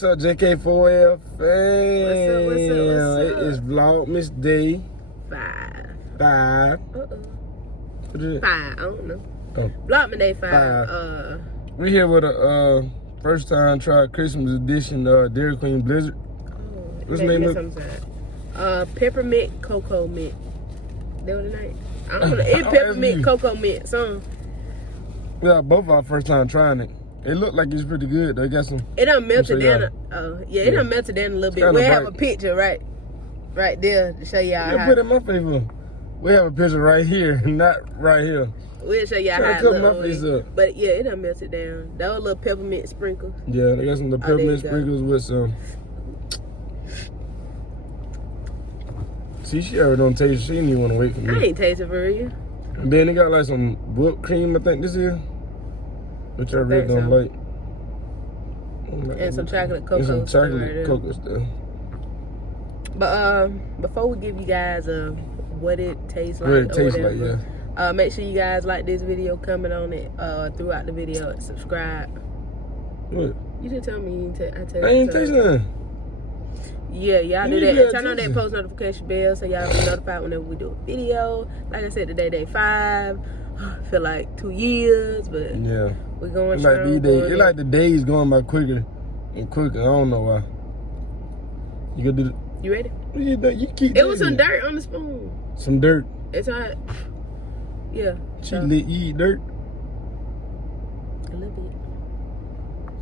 What's up, JK4L fam? What's up? It is Vlogmas Day 5. What is it? 5. I don't know. Oh. Vlogmas Day 5. We here with a first time try Christmas edition Dairy Queen Blizzard. What's the name of it? Peppermint Cocoa Mint. That was the name. I don't know. It's Peppermint Cocoa Mint. Some. Yeah, both of our first time trying it. It looked like it's pretty good. They got some. It done melted down. It done melted down a little bit. We have a picture right there to show y'all. Yeah, put it in my face. We have a picture right here, not right here. We'll show y'all how it cover my face up. But yeah, it done melted down. That was little peppermint sprinkles. Yeah, they got some little peppermint sprinkles with some. See, she already don't taste. She didn't even want to wait for me. I ain't tasting for real. And then they got like some whipped cream, I think this is. Which I really don't like. And some chocolate cocoa. And some chocolate cocoa stuff. But before we give you guys what it tastes like, yeah. Make sure you guys like this video, comment on it throughout the video, and subscribe. What? You didn't tell me. I ain't tasting nothing. Yeah, y'all do that. And turn on that post notification bell so y'all be notified whenever we do a video. Like I said, today day 5. I feel like 2 years, but yeah, we're going like these days. It's like the days going by quicker and quicker. I don't know why. You gonna do the, you ready? You keep. It was some dirt on the spoon. Some dirt. It's hot. Yeah. You eat dirt? A little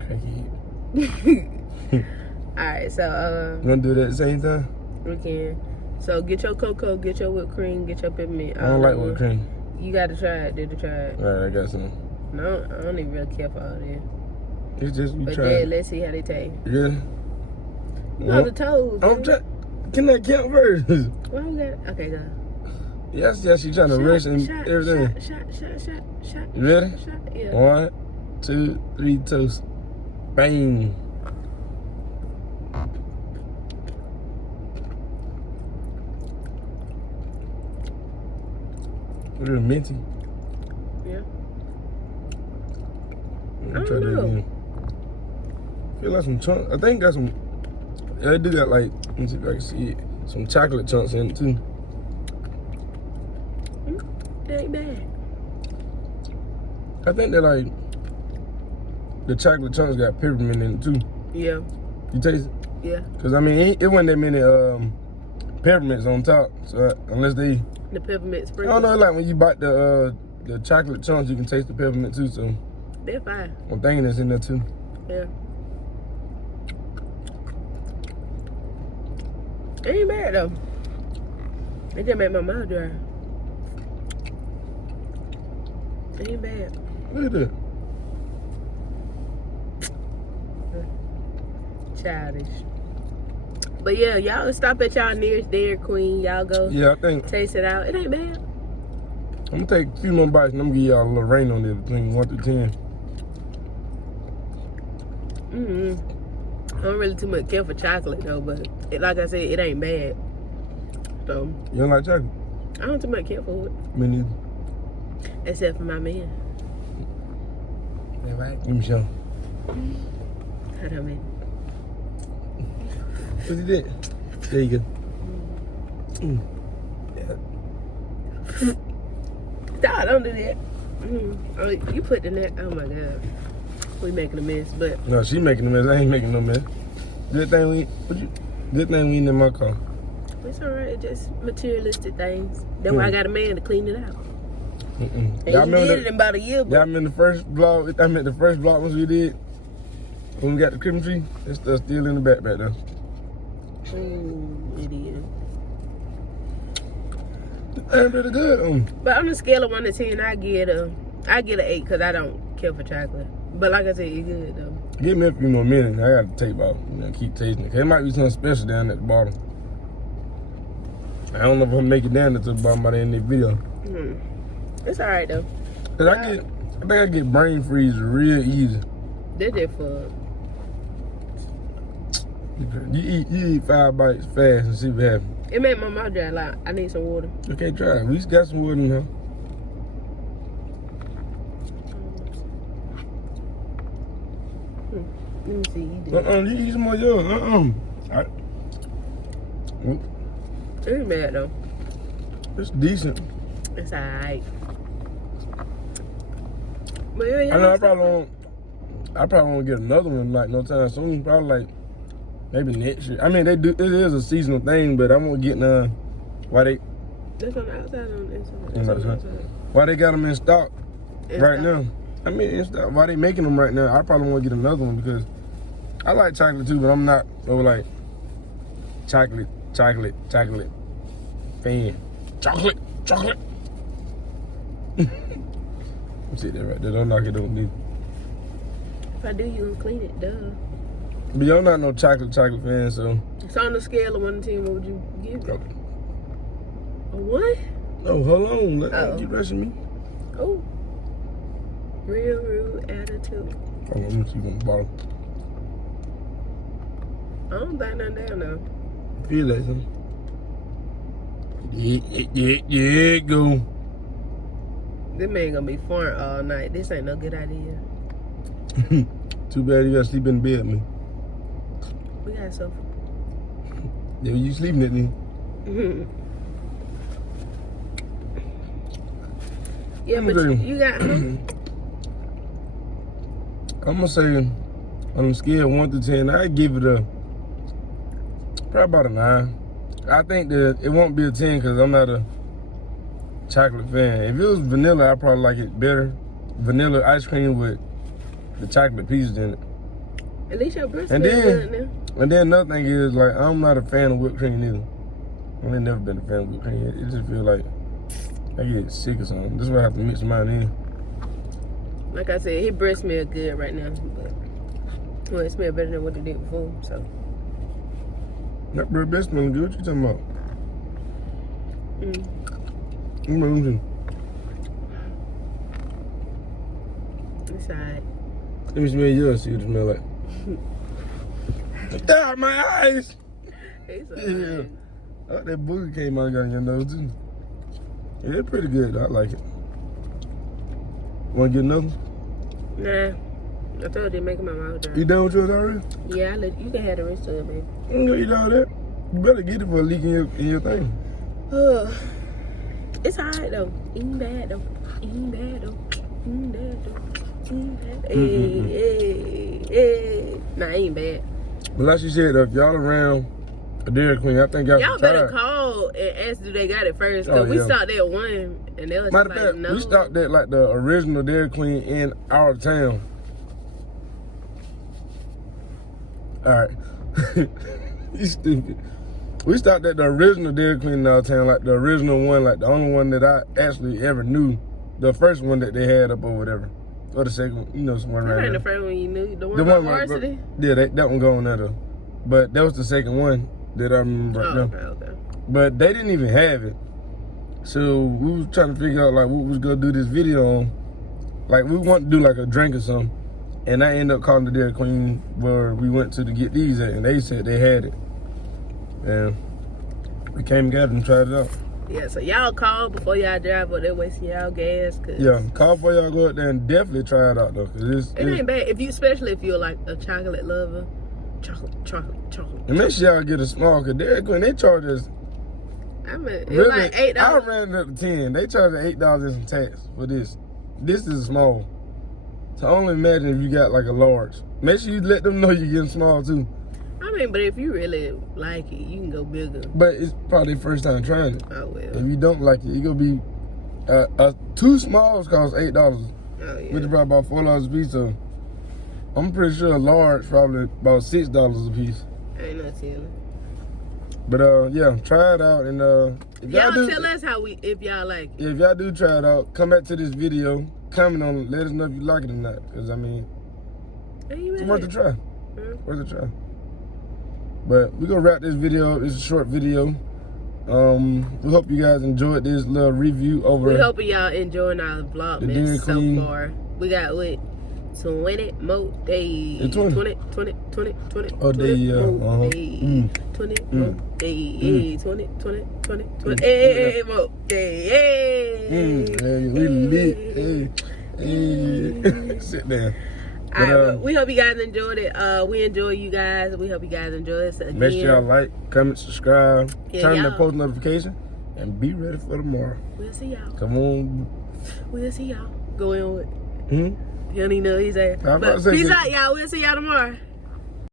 bit. Cracky. Alright, so you wanna do that at the same time? We can. So get your cocoa, get your whipped cream, get your peppermint. I don't like whipped cream. You gotta try it. Did you try it? Alright, I got some. No, I don't even really care for all that. It's just you but try. Then let's see how they taste. Yeah. No, the toes. I'm trying. Can I count first? Well, we got. Okay, go. Yes, she trying to rush and everything. Shot. You ready? Shot, yeah. 1, 2, 3, toast. Bang. What is it, minty? Yeah. Let me try that again. Feel like some chunks. I think got some. Yeah, they do got like. Let me see if I can see it. Some chocolate chunks in it too. It ain't bad. I think they're like. The chocolate chunks got peppermint in it too. Yeah. You taste it? Yeah. Cause I mean, it wasn't that many peppermints on top. So unless they. The peppermint sprinkles. I don't know, like when you bite the chocolate chunks, you can taste the peppermint too. So they're fine. I'm thinking it's in there too. Yeah. It ain't bad though. It just made my mouth dry. It ain't bad. Look at that. Childish. But yeah, y'all stop at y'all nearest Dairy Queen. Y'all go. Yeah, I think. Taste it out. It ain't bad. I'm gonna take a few more bites and I'm gonna give y'all a little rating on it between 1 through 10. I don't really too much care for chocolate though, but like I said, it ain't bad. So. You don't like chocolate? I don't too much care for it. Me neither. Except for my man. Yeah, right. Let me show. How that man? What you did? There you go. Yeah. Stop, don't do that. Oh, you put the neck. Oh my God. We making a mess, but. No, she making a mess. I ain't making no mess. Good thing we ain't in my car. It's alright, it's just materialistic things. That's why I got a man to clean it out. And y'all he did it in about a year. Y'all remember the first vlog? I meant the first vlog once we did when we got the Christmas tree. That stuff still in the back there. Ooh, it is. That's pretty good. But on a scale of 1 to 10, I get an 8 because I don't care for chocolate. But like I said, it's good though. Give me a few more minutes. I got to tape off. Keep tasting it. Cause it might be something special down at the bottom. I don't know if I'm make it down to the bottom by the end of the video. It's alright though. Cause I think I get brain freeze real easy. They're there for. You eat 5 bites fast and see what happens. It made my mouth dry. Like I need some water. Okay, try it. We just got some water in here. Let me see. You did. You eat some more yours. Alright. It ain't bad though. It's decent. It's alright. But yeah, I know I probably won't get another one like no time soon. Probably like maybe next year. I mean, it is a seasonal thing, but I won't get none. Why they? That's on the outside, on the inside. That's on the outside. Why they got them in stock right now? I mean, in stock. Why they making them right now? I probably won't get another one because I like chocolate too, but I'm not over like chocolate fan. Chocolate. See that right there? Don't knock it over me. If I do, you can clean it, duh. But y'all not no chocolate fan, so. So on the scale of 1 to 10, what would you give it? A 1? Oh, hold on. Let me keep rushing me. Oh. Real rude attitude. Hold on, let me see on the bottom. I don't think nothing down though. Feel that, son. Yeah, go. This man gonna be farting all night. This ain't no good idea. Too bad you gotta sleep in bed, man. We got a sofa. Yeah, you sleeping at me. Yeah, but you got. I'm gonna say on a scale of 1 to 10, I give it probably about a 9. I think that it won't be a 10 because I'm not a chocolate fan. If it was vanilla, I'd probably like it better. Vanilla ice cream with the chocolate pieces in it. At least your breast is good now. And then another thing is, like, I'm not a fan of whipped cream either. I've never been a fan of whipped cream. It just feels like I get sick or something. This is why I have to mix mine in. Like I said, his breast smell good right now, but well, it smell better than what it did before. So that breast smelling good. What you talking about? It's alright. Let me smell yours. See what it smell like. Ah, my eyes. It's alright. Yeah. Oh, that booger came out on your nose too. Yeah, it's pretty good. I like it. Want to get another? Nah. I told you, making my mouth dry. You done with yours already? Yeah, you can have the rest of it, baby. I'm gonna eat all that. You better get it for a leak in your thing. It's alright though. Ain't bad though. Nah, ain't bad. But like she said, if y'all around a Dairy Queen, I think y'all better call and ask if they got it first. Cause we stopped at 1 and they was matter like, fact, no. we stopped at like the original Dairy Queen in our town. Alright. You stupid. We stopped at the original Dairy Queen in our town, like the original one, like the only one that I actually ever knew. The first one that they had up or whatever. Or the second one, you know, somewhere around there. The first one you knew? The one on Varsity? Yeah, that one going there though. But that was the second one that I remember right now. Okay. But they didn't even have it. So we was trying to figure out like what we was gonna do this video on. Like we want to do like a drink or something. And I ended up calling the Dairy Queen where we went to get these at, and they said they had it. And we came and got it and tried it out. Yeah, so y'all call before y'all drive up there wasting y'all gas. Yeah, call before y'all go out there and definitely try it out though. Cause it ain't bad, especially if you're like a chocolate lover. Chocolate. And make sure y'all get a small, cause Dairy Queen, they charge us. Really, like $8. I ran it up to 10. They charge $8 in some tax for this. This is small. So only imagine if you got like a large. Make sure you let them know you're getting small too. I mean, but if you really like it, you can go bigger. But it's probably the first time trying it. Oh, well. If you don't like it, you're going to be... 2 smalls cost $8. Oh, yeah. Which is probably about $4 a piece. So I'm pretty sure a large probably about $6 a piece. Ain't no telling. But yeah, try it out. And if y'all tell us if y'all like it. Yeah, if y'all do try it out, come back to this video, comment on it, let us know if you like it or not. Because I mean, it's worth a try. Worth a try. But we're gonna wrap this video up. It's a short video. We hope you guys enjoyed this little review over. We hope y'all enjoying our vlogmas so far. We got 20 more days. 20 more days. 20 more days. 20 more days. We lit. Hey. Sit down. All right, we hope you guys enjoyed it. We enjoy you guys. We hope you guys enjoy this again. Make sure y'all like, comment, subscribe, turn the post notification, and be ready for tomorrow. We'll see y'all. Come on. We'll see y'all. Go in with. He don't even know what he's saying. But peace out, y'all. We'll see y'all tomorrow.